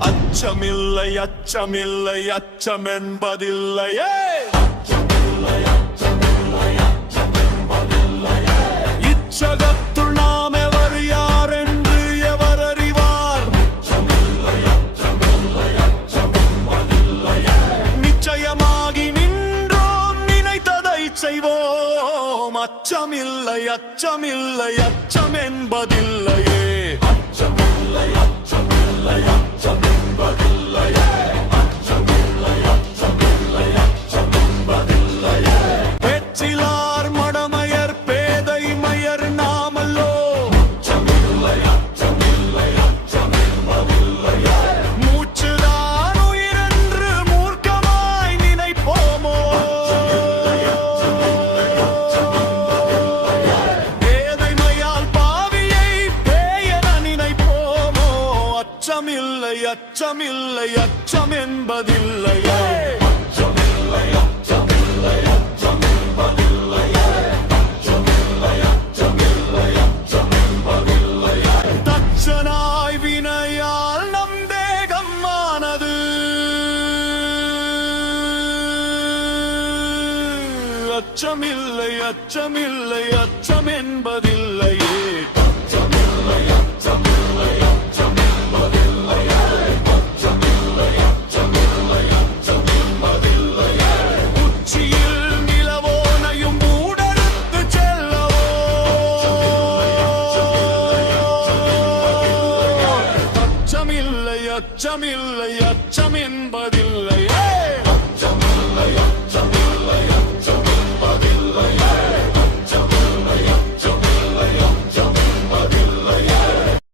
அச்சமில்லை அச்சமில்லை அச்சம் என்பதில்லையே. இச்சகத்துள் நாம் எவர் யார் என்று எவர் அறிவார்? நிச்சயமாகி நின்றோம், நினைத்ததை செய்வோம். அச்சமில்லை அச்சமில்லை அச்சம் என்பதில்லையே. அச்சமில்லை அச்சமில்லை அச்சம் என்பதில்லையே. அச்சமில்லை அச்சமில்லை அச்சம் என்பதில்லையே. பேச்சிலார் மடமையர் பேதை மயர் நாமல்லோ. அச்சமில்லை அச்சமில்லை அச்சம் என்பதில்லையே. மூச்சுதான் உயிரென்று மூர்க்கமாய் நினைப்போமோ? பேதைமையால் பாவியை பேயென நினைப்போமோ? அச்சமில்லை அச்சமில்லை அச்சம் என்பதில்லையே. அச்சமில்லை அச்சமில்லை அச்சம் என்பதில்லையே. அச்சமில்லை அச்சமில்லை அச்சம் என்பதில்லையே. தச்சனாய் வினையால் நம் தேகம் ஆனது. அச்சமில்லை அச்சமில்லை அச்சம் என்பதில்லையே. அச்சமில்லை அச்சமில்லை அச்சம் என்பதில்லையே. அச்சமில்லை அச்சமில்லை அச்சம் என்பதில்லையே. உச்சியில் நிலவோனையும் ஊடறுத்து செல்லவோ? அச்சமில்லை அச்சமில்லை அச்சம் என்பதில்லையே. அச்சமில்லை